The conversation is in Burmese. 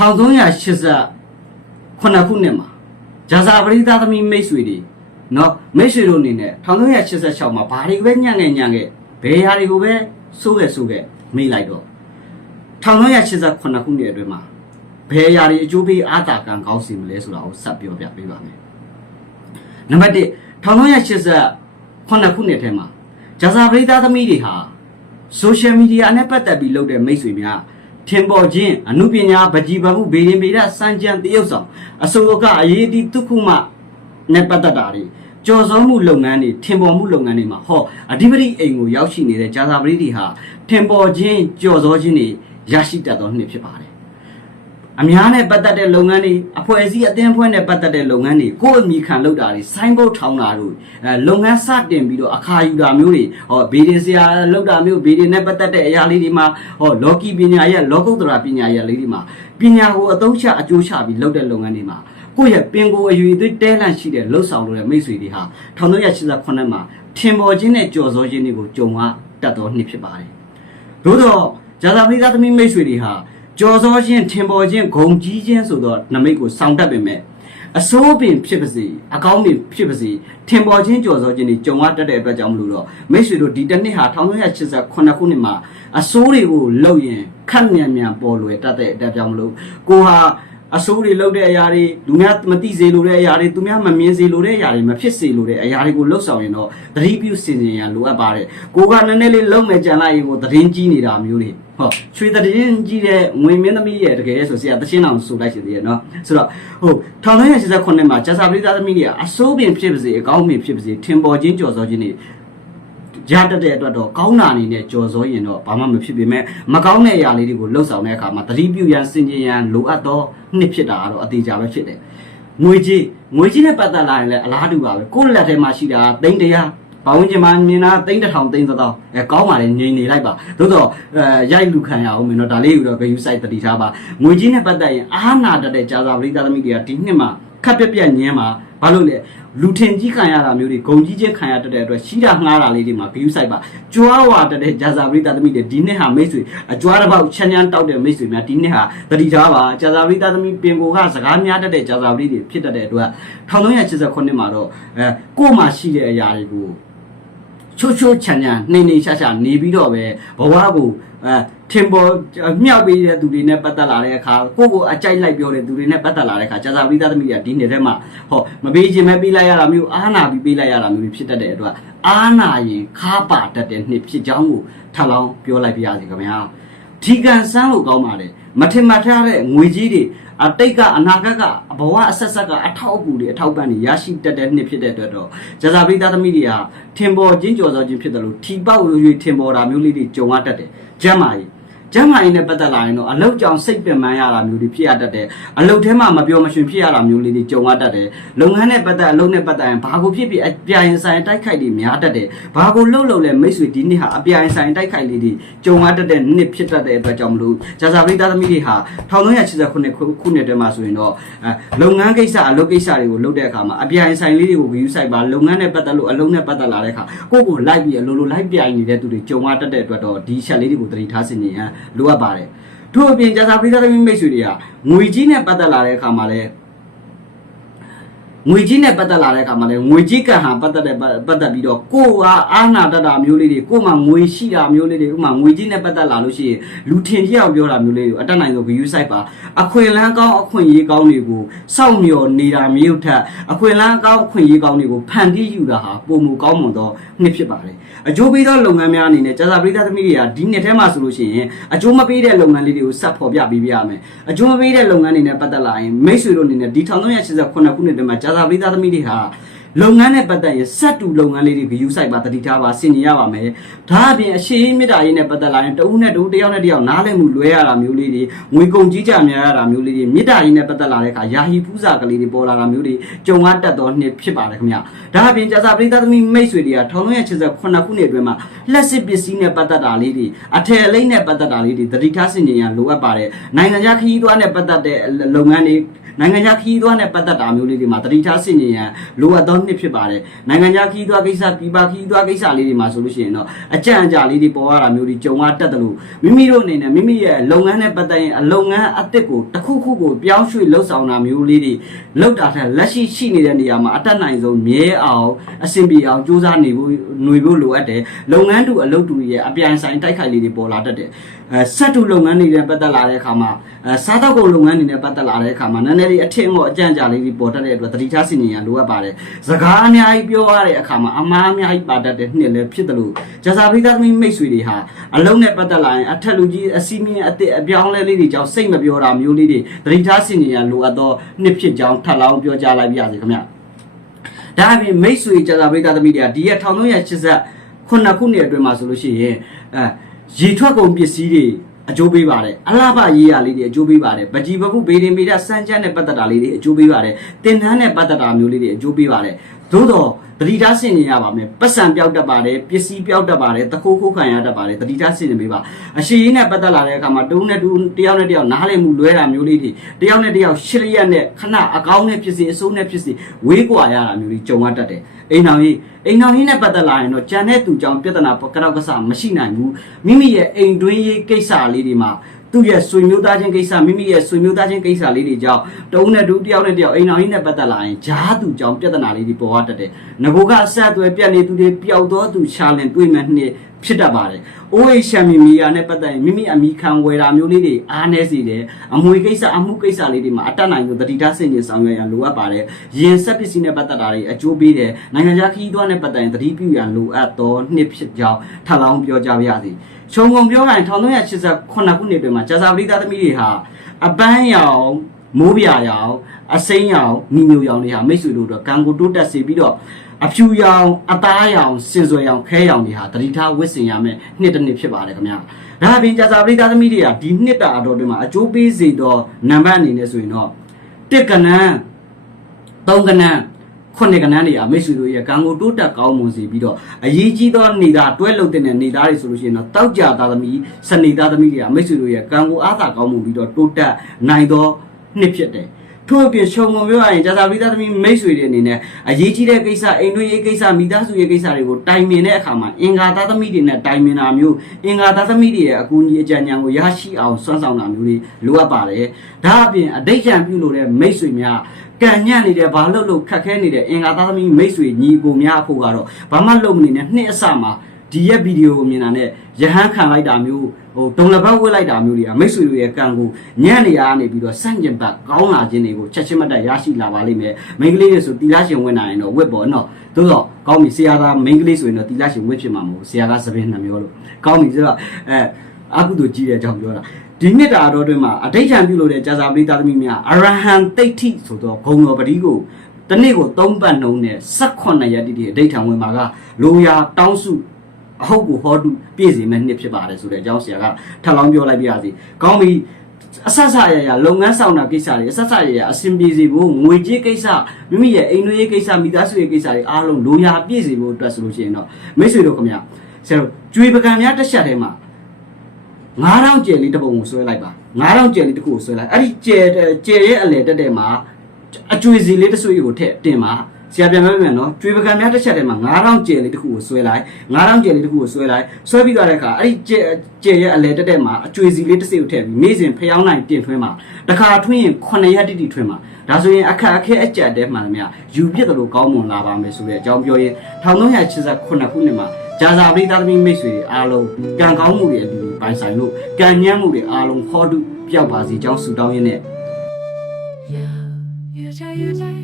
1380ခုနှစ်မှာဂျာဇာပရိသသမီမိတ်ဆွေတွေနော်မိတ်ဆွေတို့အနေနဲ့1386မှာဘာတွေကိုပဲညံ့ငယ်ညံ့ငယ်ဘယ်ဟာတွေကိုပဲစိုးခဲ့စိုးခဲ့မေးလိုက်တော့1389ခုနှစ်အတွင်းမှာဘယ်ဟာတွေအကျိုးပေးအားတာကံကောင်းစီမလဲဆိုတာကိုဆက်ပြောပြပေးပါမယ်နံပါတ်1 1389ခုနှစ်ထဲမှာဂျာဇာပရိသသမီတွေဟာ social media နဲ့ပတ်သက်ပြီးလုပ်တဲ့မိတ်ဆွေများ ထင်ပေါ်ခြင်းအမှုပညာပကြီးပမှုဗေဒင်ဗေဒစံကြံတရုပ်ဆောင်အစိုးရကအရေးအသီးတစ်ခုမှနဲ့ပတ်သက်တာတွေကြော်စောမှုလုပ်ငန်းတွေထင်ပေါ်မှုလုပ်ငန်းတွေမှာဟောအဓိပတိအိမ်ကိုရောက်ရှိနေတဲ့ဂျာဇာပရိတွေဟာထင်ပေါ်ခြင်းကြော်စောခြင်းတွေရရှိတတ်သောနှစ်ဖြစ်ပါတယ် အများနဲ့ပတ်သက်တဲ့လုပ်ငန်းတွေအဖွဲ့အစည်းအသင်းအဖွဲ့နဲ့ပတ်သက်တဲ့လုပ်ငန်းတွေကိုယ့်အမိခံလုပ်တာတွေဆိုင်းဘုတ်ထောင်းတာတို့အဲလုပ်ငန်းစတင်ပြီးတော့အခါယူတာမျိုးတွေဟောဗေဒင်ဆရာလုပ်တာမျိုးဗေဒင်နဲ့ပတ်သက်တဲ့အရာလေးတွေမှာဟောလောကီပညာရဲ့လောကုတ္တရာပညာရဲ့လေးတွေမှာပညာကိုအသုံးချအကျိုးချပြီးလုပ်တဲ့လုပ်ငန်းတွေမှာကိုယ့်ရဲ့ပင်ကိုယ်အယူအသွေးတဲလန့်ရှိတဲ့လှုပ်ဆောင်လို့တဲ့မိတ်ဆွေတွေဟာ1389မှာထင်ပေါ်ခြင်းနဲ့ကြော်စောခြင်းတွေကိုကြုံရတတ်သောနှစ်ဖြစ်ပါတယ်။သို့တော့ဂျာဇာပိသားသမီးမိတ်ဆွေတွေဟာ ကြော်စောခြင်းထင်ပေါ်ခြင်းဂုံကြီးခြင်းဆိုတော့နမိတ်ကိုစောင့်တတ်ပေမဲ့အစိုးပင်ဖြစ်ပါစေအကောင်းပင်ဖြစ်ပါစေထင်ပေါ်ခြင်းကြော်စောခြင်းတွေကြုံရတတ်တဲ့အတွက်ကြောင့်မလို့တော့မိတ်ဆွေတို့ဒီတစ်နှစ်ဟာ1389ခုနှစ်မှာအစိုးတွေကိုလှုပ်ရင်ခက်မြန်မြန်ပေါ်လွယ်တတ်တဲ့အတွက်ကြောင့်မလို့ကိုဟာ အစိုးတွေလုပ်တဲ့အရာတွေလူများမသိစေလိုတဲ့အရာတွေသူများမမြင်စေလိုတဲ့အရာတွေမဖြစ်စေလိုတဲ့အရာတွေကိုလှုပ်ဆောင်ရင်တော့သတိပြုစင်စင်ရန်လိုအပ်ပါတယ်ကိုကနည်းနည်းလေးလုံမဲ့ကြံလိုက်ရင်ကိုသတင်းကြီးနေတာမျိုးတွေဟောချွေသတင်းကြီးတဲ့ငွေမင်းသမီးရဲ့တကယ်ဆိုဆရာတချင်းအောင်ဆိုလိုက်ရှင်သေးရဲ့နော်ဆိုတော့ဟို1989မှာကျဆာပရိသသမီးတွေကအစိုးပင်ဖြစ်ပါစေအကောင်းပင်ဖြစ်ပါစေထင်ပေါ်ခြင်းကြော်စောခြင်းတွေ ရတတ်တဲ့အတွက်တော့ကောင်းတာအနေနဲ့ကြော်စောရင်တော့ဘာမှမဖြစ်ပေမဲ့မကောင်းတဲ့အရာလေးတွေကိုလှုပ်ဆောင်တဲ့အခါမှာသတိပြုရန်စင်ကြင်ရန်လိုအပ်သောနှစ်ဖြစ်တာကတော့အသေးချာပဲဖြစ်တယ်ငွေကြီးငွေကြီးနဲ့ပတ်သက်လာရင်လည်းအလားတူပါပဲကိုယ့်လက်ထဲမှာရှိတာသိန်းတရားဘာဝင်ကျင်မှာမြင်တာသိန်းတစ်ထောင်သိန်းသသောအဲကောင်းပါလေငြိမ်နေလိုက်ပါသို့တော့အဲရိုက်လူခံရအောင်မင်းတော့ဒါလေးကိုတော့ value site တတိထားပါငွေကြီးနဲ့ပတ်သက်ရင်အာနာတတ်တဲ့ကြာစာပရိသသမီးတွေကဒီနှစ်မှာခက်ပြက်ပြက်ညင်းမှာ ဘာလို့လဲလူထင်ကြီးခံရတာမျိုးတွေဂုံကြီးချင်းခံရတတ်တဲ့အတွက်ရှိတာငှားတာလေးတွေမှာ view site ပါကြွားဝါတတ်တဲ့ကြာစာပရိသသမီးတွေဒီနှစ်ဟာမိတ်ဆွေအကြွားတစ်ပေါက်ချမ်းချမ်းတောက်တဲ့မိတ်ဆွေများဒီနှစ်ဟာတတိထားပါကြာစာပရိသသမီးပင်ကိုကစကားများတတ်တဲ့ကြာစာပရိတွေဖြစ်တတ်တဲ့အတွက်1389မှာတော့အဲကို့မှာရှိတဲ့အရာတွေကိုချိုးချိုးချန်ချန်နှိမ့်နှိမ့်ရှာရှာနေပြီးတော့ပဲဘဝကိုအဲ ထင်ပေါ်မြောက်ပေးတဲ့သူတွေနဲ့ပတ်သက်လာတဲ့အခါကိုယ့်ကိုအကြိုက်လိုက်ပြောတဲ့သူတွေနဲ့ပတ်သက်လာတဲ့အခါကြာစာပိသားသမီးတွေကဒီနေ့ထဲမှာဟောမပေးခြင်းပဲပေးလိုက်ရတာမျိုးအာနာပြီးပေးလိုက်ရတာမျိုးဖြစ်တတ်တဲ့အတွက်အာနာရင်ခါပါတတ်တဲ့နှစ်ဖြစ်ကြောင်းကိုထပ်လောင်းပြောလိုက်ပြရစီခင်ဗျာဒီကန်ဆန်းကိုကောင်းပါလေမထင်မှတ်ထားတဲ့ငွေကြီးတွေအတိတ်ကအနာဂတ်ကဘဝအဆက်ဆက်ကအထောက်အကူတွေအထောက်ပံ့တွေရရှိတတ်တဲ့နှစ်ဖြစ်တဲ့အတွက်တော့ဇာဇာပိသားသမီးတွေဟာထင်ပေါ်ချင်းကြော်စောခြင်းဖြစ်တယ်လို့ထီပေါက်ရွေထင်ပေါ်တာမျိုးလေးတွေကြုံရတတ်တယ်ကျမ်းမာကြီး ကျမ်းမာရေးနဲ့ပတ်သက်လာရင်တော့အလုတ်ကြောင်စိတ်ပင်ပန်းရတာမျိုးတွေဖြစ်ရတတ်တယ်အလုတ်ထဲမှာမပြောမရှင်ဖြစ်ရတာမျိုးလေးတွေကြုံရတတ်တယ်လုပ်ငန်းနဲ့ပတ်သက်အလုပ်နဲ့ပတ်သက်ရင်ဘာကိုဖြစ်ဖြစ်အပြိုင်ဆိုင်တိုက်ခိုက်တွေများတတ်တယ်ဘာကိုလှုပ်လှုပ်လဲမိတ်ဆွေဒီနှစ်ဟာအပြိုင်ဆိုင်တိုက်ခိုက်လေးတွေကြုံရတတ်တဲ့နှစ်ဖြစ်တတ်တဲ့အတွက်ကြောင့်မလို့ဂျာဇာပိသားသမီးတွေဟာ1389ခုနှစ်တည်းမှာဆိုရင်တော့အဲလုပ်ငန်းကိစ္စအလုပ်ကိစ္စတွေကိုလုပ်တဲ့အခါမှာအပြိုင်ဆိုင်လေးတွေကို view site ပါလုပ်ငန်းနဲ့ပတ်သက်လို့အလုပ်နဲ့ပတ်သက်လာတဲ့အခါကိုယ့်ကိုလိုက်ပြီးအလိုလိုလိုက်ပြိုင်နေတဲ့သူတွေကြုံရတတ်တဲ့အတွက်တော့ဒီချက်လေးတွေကိုသတိထားစင်နေရန်လိုအပ်ပါတယ်ထို့အပြင်ကြာစာပရိသတ်သမီးမိတ်ဆွေတွေကငွေကြီးနဲ့ပတ်သက်လာတဲ့အခါမှာလည်း ငွေကြီးနဲ့ပတ်သက်လာတဲ့အခါမှာလည်းငွေကြီးကံဟာပတ်သက်တဲ့ပတ်သက်ပြီးတော့ကိုယ်ကအာနာတတာမျိုးလေးတွေကိုယ်မှငွေရှိတာမျိုးလေးတွေဥမာငွေကြီးနဲ့ပတ်သက်လာလို့ရှိရင်လူထင်ကြီးအောင်ပြောတာမျိုးလေးတွေကိုအတက်နိုင်ဆုံး view site ပါအခွင့်အလန်းကောင်းအခွင့်အရေးကောင်းတွေကိုစောင့်မျှော်နေတာမျိုးထက်အခွင့်အလန်းကောင်းအခွင့်အရေးကောင်းတွေကိုဖန်တီးယူတာဟာပုံမူကောင်းမွန်သောနှစ်ဖြစ်ပါတယ်အကျိုးပေးသောလုပ်ငန်းများအနေနဲ့ကြာစာပရိသတ်သမီးတွေကဒီနှစ်ထဲမှာဆိုလို့ရှိရင်အကျိုးမပေးတဲ့လုပ်ငန်းလေးတွေကိုစပ်ဖော်ပြပေးပြရမယ်အကျိုးမပေးတဲ့လုပ်ငန်းတွေနဲ့ပတ်သက်လာရင်မိတ်ဆွေတို့အနေနဲ့ဒီ1389ခုနှစ်တည်းမှာကြာစာပရိသတ်သမီးတွေဟာလုပ်ငန်းနဲ့ပတ်သက်ရင်စက်တူလုပ်ငန်းလေးတွေ view site ပါတတိထားပါဆင်ញင်ရပါမယ်။ဒါအပြင်အရှိမေတ္တာရေးနဲ့ပတ်သက်လာရင်တဦးနဲ့တဦးတယောက်နဲ့တယောက်နားလည်မှုလွဲရတာမျိုးလေးတွေငွေကုန်ကြီးကြများရတာမျိုးလေးတွေမေတ္တာရေးနဲ့ပတ်သက်လာတဲ့အခါယာဟီဖူးစာကလေးတွေပေါ်လာတာမျိုးတွေကြုံရတတ်သောနှစ်ဖြစ်ပါတယ်ခင်ဗျ။ဒါအပြင်ကြာစာပရိသတ်သမီးမိတ်ဆွေတွေက1389ခုနှစ်အတွင်းမှာလက်စစ်ပစ္စည်းနဲ့ပတ်သက်တာလေးတွေအထယ်အလိမ့်နဲ့ပတ်သက်တာလေးတွေတတိထားဆင်ញင်ရလိုအပ်ပါတယ်။နိုင်ငံခြားခရီးသွားနဲ့ပတ်သက်တဲ့လုပ်ငန်းတွေ နိုင်ငံခြားခရီးသွားနဲ့ပတ်သက်တာမျိုးလေးတွေမှာတတိထားဆင်ញင်ရန်လိုအပ်သော နှစ်ဖြစ်ပါတယ်နိုင်ငံခြားခီးသွွားကိစ္စပြည်ပခီးသွွားကိစ္စလေးတွေမှာဆိုလို့ရှိရင်တော့အကြံအကြလေးတွေပေါ်ရတာမျိုးတွေကြုံရတတ်တယ်လို့မိမိတို့အနေနဲ့မိမိရဲ့လုပ်ငန်းနဲ့ပတ်သက်ရင်အလုပ်ငန်းအသစ်ကိုတစ်ခုခုကိုပြောင်းရွှေ့လှုပ်ဆောင်တာမျိုးလေးတွေလုပ်တာထက်လက်ရှိရှိနေတဲ့နေရာမှာအတက်နိုင်ဆုံးမြဲအောင်အဆင်ပြေအောင်ကြိုးစားနေဖို့ຫນွေဖို့လိုအပ်တယ်လုပ်ငန်းတူအလုပ်တူရဲ့အပြိုင်ဆိုင်တိုက်ခိုက်လေးတွေပေါ်လာတတ်တယ်အဲဆက်တူလုပ်ငန်းတွေနဲ့ပတ်သက်လာတဲ့အခါမှာအဲစားတော့ကုန်လုပ်ငန်းတွေနဲ့ပတ်သက်လာတဲ့အခါမှာနည်းနည်း လေးအထင်မော့အကြံကြလေးတွေပေါ်တတ်တဲ့အတွက်တတိထားစီနေရလိုအပ်ပါတယ်စကားအများကြီးပြောရတဲ့အခါမှာအမားအများကြီးပါတတ်တဲ့နှစ်လည်းဖြစ်တယ်လို့ဂျာစာပရိသတ်သမီးမိတ်ဆွေတွေဟာအလုံးနဲ့ပတ်သက်လာရင်အထက်လူကြီးအစီမင်းအစ်စ်အပြောင်းလဲလေးတွေကြောင့်စိတ်မပြောတာမျိုးလေးတွေတတိထားစီနေရလိုအပ်သောနှစ်ဖြစ်ကြောင်းထပ်လောင်းပြောကြားလိုက်ပါရစေခင်ဗျာဒါအပြင်မိတ်ဆွေကြာသာပရိသတ်သမီးတွေကဒီရက်1389ခုနှစ်အတွင်းမှာဆိုလို့ရှိရင်အဲရေထွက်ကုန်ပစ္စည်းတွေ အကျိုးပေးပါတယ်အလားပါရေးရလေးတွေအကျိုးပေးပါတယ်ပကြီးပပုဘေးရင်မေဒစမ်းချမ်းနဲ့ပတ်သက်တာလေးတွေအကျိုးပေးပါတယ်တင်တန်းနဲ့ပတ်သက်တာမျိုးလေးတွေအကျိုးပေးပါတယ်သို့တော့ တတိထားဆင်နေရပါမယ်ပတ်စံပြောက်တတ်ပါတယ်ပစ္စည်းပြောက်တတ်ပါတယ်တခိုးခိုးခံရတတ်ပါတယ်တတိထားဆင်နေပေးပါအရှိရေးနဲ့ပတ်သက်လာတဲ့အခါမှာတုံးနဲ့တူတယောက်နဲ့တယောက်နားလည်မှုလွဲတာမျိုးလေးတွေတယောက်နဲ့တယောက်ရှစ်လျက်နဲ့ခဏအကောင်းနဲ့ဖြစ်စီအဆိုးနဲ့ဖြစ်စီဝေးကွာရတာမျိုးတွေကြုံရတတ်တယ်အိမ်တော်ကြီးအိမ်တော်ကြီးနဲ့ပတ်သက်လာရင်တော့ကြံတဲ့သူကြောင့်ပြဿနာကတော့ကဆမရှိနိုင်ဘူးမိမိရဲ့အိမ်တွင်းရေးကိစ္စလေးတွေမှာ သူ့ရဲ့ဆွေမျိုးသားချင်းကိစ္စမိမိရဲ့ဆွေမျိုးသားချင်းကိစ္စလေးတွေကြောင့်တုံးနဲ့တူတယောက်နဲ့တယောက်အိမ်တော်ကြီးနဲ့ပတ်သက်လာရင်ဂျားသူကြောင့်ပြဿနာလေးတွေပေါ်ရတတ်တယ်ငကိုကအဆက်အသွယ်ပြတ်နေသူတွေပျောက်တော့သူရှာလင်တွေ့မှနှစ် ဖြစ်တတ်ပါတယ်။အိုးအိမ်ရှမ်းမီမီယာနဲ့ပတ်သက်ရင်မိမိအမိခံဝယ်တာမျိုးလေးတွေအားနည်းစေတယ်။အမွေကိစ္စအမှုကိစ္စလေးတွေမှာအတက်နိုင်လို့တတိထားစင်ကြီးဆောင်ရွက်ရန်လိုအပ်ပါတယ်။ရင်ဆက်ပစ္စည်းနဲ့ပတ်သက်တာတွေအကျိုးပေးတယ်။နိုင်ငံခြားခီးသွွားနဲ့ပတ်သက်ရင်တတိပြုရန်လိုအပ်သောနှစ်ဖြစ်ကြောင်းထပ်လောင်းပြောကြပါရစေ။ခြုံငုံပြောရင်1389ခုနှစ်တွင်မှာကြာစာပရိသတ်သမီးတွေဟာအပန်းရောင် မိုးပြာရောင်အစိမ်းရောင်ညီညိုရောင်တွေဟာမိတ်ဆွေတို့တော့ကံကိုတိုးတက်စေပြီးတော့အဖြူရောင်အသားရောင်စင်စွယ်ရောင်ခဲရောင်တွေဟာတတိထားဝစ်စင်ရမယ်နှစ်တစ်နှစ်ဖြစ်ပါတယ်ခင်ဗျာဒါအပြင်ကြာစာပရိသတ်သမီးတွေကဒီနှစ်တာအတော်တွင်မှာအကျိုးပေးစေတော့နံပါတ်အနေနဲ့ဆိုရင်တော့တစ်ကနန်းသုံးကနန်းခုနှစ်ကနန်းတွေအမိတ်ဆွေတို့ရဲ့ကံကိုတိုးတက်ကောင်းမွန်စေပြီးတော့အရေးကြီးသောနေသားတွဲလုံတဲ့နေသားတွေဆိုလို့ရှိရင်တော့တောက်ကြသားသမီးစနေသားသမီးတွေအမိတ်ဆွေတို့ရဲ့ကံကိုအားသာကောင်းမှုပြီးတော့တိုးတက်နိုင်သော နှစ်ဖြစ်တယ်ထို့အပြင်ရှုံငုံပြောရရင်ကြာသာပိသားသမီးမိတ်ဆွေတွေအနေနဲ့အရေးကြီးတဲ့ကိစ္စအိမ်တွင်းရေးကိစ္စမိသားစုရေးကိစ္စတွေကိုတိုင်ပင်တဲ့အခါမှာအင်္ဂါသားသမီးတွေနဲ့တိုင်ပင်တာမျိုးအင်္ဂါသားသမီးတွေရဲ့အကူအညီအကြံဉာဏ်ကိုရရှိအောင်စွမ်းဆောင်တာမျိုးတွေလိုအပ်ပါတယ်ဒါအပြင်အဋိဌံပြုလို့တဲ့မိတ်ဆွေများကံညံ့နေတယ်ဘာလို့လို့ခက်ခဲနေတယ်အင်္ဂါသားသမီးမိတ်ဆွေညီကိုများအဖို့ကတော့ဘာမှလုပ်မနေနဲ့နှစ်အစမှာ ဒီရက်ဗီဒီယိုကိုမြင်တာနဲ့ရဟန်းခံလိုက်တာမျိုးဟိုတုံလက်ပတ်ဝှက်လိုက်တာမျိုးတွေကမိတ်ဆွေတို့ရဲ့ကံကိုညံ့နေရကနေပြီးတော့စန့်ကျင်ဘက်ကောင်းလာခြင်းတွေကိုချက်ချင်းမတ်တက်ရရှိလာပါလိမ့်မယ်မိန်းကလေးတွေဆိုတီလာရှင်ဝင်နိုင်ရင်တော့ဝက်ပေါ့နော်သို့တော့ကောင်းပြီဆရာကမိန်းကလေးဆိုရင်တော့တီလာရှင်ဝက်ဖြစ်မှာမဟုတ်ဆရာကသပင်းနှမျောလို့ကောင်းပြီဆိုတော့အဲအကုသို့ကြီးတဲ့အကြောင်းပြောတာဒီနှစ်တာတော်တွင်မှာအဋိဌံပြုလို့တဲ့ကြာစာပရိသတ်သမီးများအရဟံတိဋ္ဌိဆိုတော့ဂုံတော်ပတိကိုတနေ့ကို၃ပတ်နှုံးနဲ့18ရက်တိတိအဋိဌံဝင်မှာကလိုရာတောင်းစု အဟုတ်ကိုဟောတုပြည့်စုံမဲ့နှစ်ဖြစ်ပါတယ်ဆိုတဲ့အကြောင်းဆရာကထပ်လောင်းပြောလိုက်ပြရစီကောင်းပြီအဆက်ဆက်ရရလုပ်ငန်းဆောင်တာကိစ္စတွေအဆက်ဆက်ရရအဆင်ပြေစေဖို့ငွေကြေးကိစ္စမိမိရဲ့အိမ်တွင်းရေးကိစ္စမိသားစုရေးကိစ္စတွေအားလုံးလိုရာပြည့်စေဖို့အတွက်ဆိုလို့ရှိရင်တော့မိတ်ဆွေတို့ခင်ဗျဆရာတို့ကျွေပကံများတစ်ချက်ထဲမှာ9000ကျယ်လေးတစ်ပုံကိုဆွဲလိုက်ပါ9000ကျယ်လေးတစ်ခုကိုဆွဲလိုက်အဲ့ဒီကျယ်ကျယ်ရဲ့အလယ်တက်တဲ့မှာအကျွေစီလေးတစ်ဆွေကိုထည့်တင်ပါ ဆရာပြန်ပြောပြန်နော်ကျွေးပကံများတစ်ချက်တည်းမှာ9000ကျယ်လေးတစ်ခုကိုဆွဲလိုက်9000ကျယ်လေးတစ်ခုကိုဆွဲလိုက်ဆွဲပြီးသွားတဲ့အခါအဲ့ဒီကျယ်ကျယ်ရဲ့အလဲတက်တက်မှာအကျွေစီလေးတစ်စိတ်ကိုထည့်ပြီးနေ့စဉ်ဖျောင်းနိုင်ပြင်ထွင်းမှာတစ်ခါထွင်းရင်9ရက်တိတိထွင်းမှာဒါဆိုရင်အခက်အခဲအကြက်တဲမှန်မြယူပြစ်တယ်လို့ကောင်းမွန်လာပါမယ်ဆိုတဲ့အကြောင်းပြောရင်1389ခုနှစ်မှာဂျာဇာပရိသတ်သမီးမိတ်ဆွေတွေအားလုံးကံကောင်းမှုတွေအတူတူပိုင်ဆိုင်လို့ကံညံ့မှုတွေအားလုံးဟောတုပြောက်ပါစေကြောင်းဆုတောင်းရင်းနဲ့ Yeah, yeah, yeah, yeah.